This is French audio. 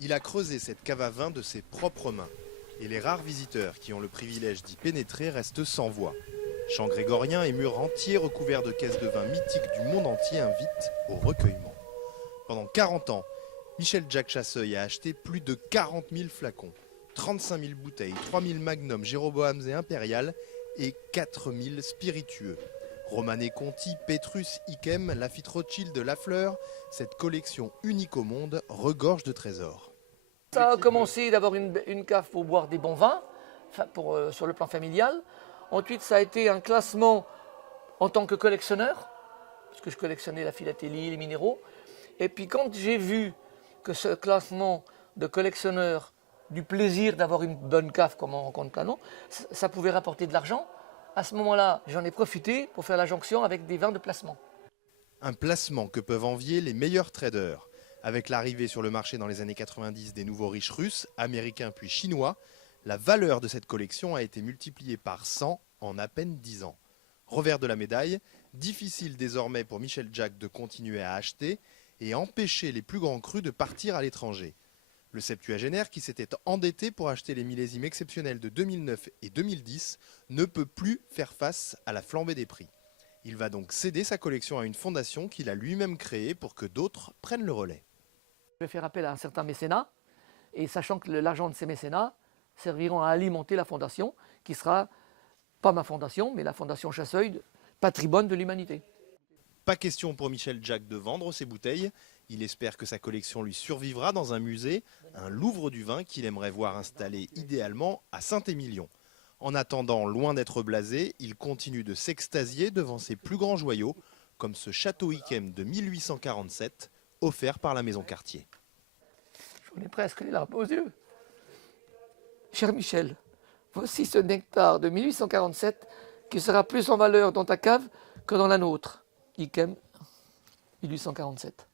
Il a creusé cette cave à vin de ses propres mains. Et les rares visiteurs qui ont le privilège d'y pénétrer restent sans voix. Chants grégoriens et murs entiers recouverts de caisses de vin mythiques du monde entier invitent au recueillement. Pendant 40 ans, Michel-Jacques Chasseuil a acheté plus de 40 000 flacons, 35 000 bouteilles, 3 000 magnums, Jéroboams et impériales et 4 000 spiritueux. Romanée Conti, Pétrus, Iquem, Lafite Rothschild, Lafleur, cette collection unique au monde regorge de trésors. Ça a commencé d'avoir une cave pour boire des bons vins, sur le plan familial. Ensuite, ça a été un classement en tant que collectionneur, parce que je collectionnais la philatélie, les minéraux. Et puis quand j'ai vu que ce classement de collectionneur, du plaisir d'avoir une bonne cave comme on rencontre Planon, ça pouvait rapporter de l'argent, à ce moment-là, j'en ai profité pour faire la jonction avec des vins de placement. Un placement que peuvent envier les meilleurs traders. Avec l'arrivée sur le marché dans les années 90 des nouveaux riches russes, américains puis chinois, la valeur de cette collection a été multipliée par 100 en à peine 10 ans. Revers de la médaille, difficile désormais pour Michel-Jacques de continuer à acheter et empêcher les plus grands crus de partir à l'étranger. Le septuagénaire, qui s'était endetté pour acheter les millésimes exceptionnels de 2009 et 2010, ne peut plus faire face à la flambée des prix. Il va donc céder sa collection à une fondation qu'il a lui-même créée pour que d'autres prennent le relais. Je vais faire appel à un certain mécénat, et sachant que l'argent de ces mécénats serviront à alimenter la fondation, qui sera, pas ma fondation, mais la fondation Chasseuil, patrimoine de l'humanité. Pas question pour Michel-Jacques de vendre ses bouteilles. Il espère que sa collection lui survivra dans un musée, un Louvre du vin qu'il aimerait voir installé idéalement à Saint-Émilion. En attendant, loin d'être blasé, il continue de s'extasier devant ses plus grands joyaux, comme ce château Yquem de 1847, offert par la maison Cartier. J'en ai presque les larmes aux yeux. Cher Michel, voici ce nectar de 1847 qui sera plus en valeur dans ta cave que dans la nôtre. Yquem, 1847.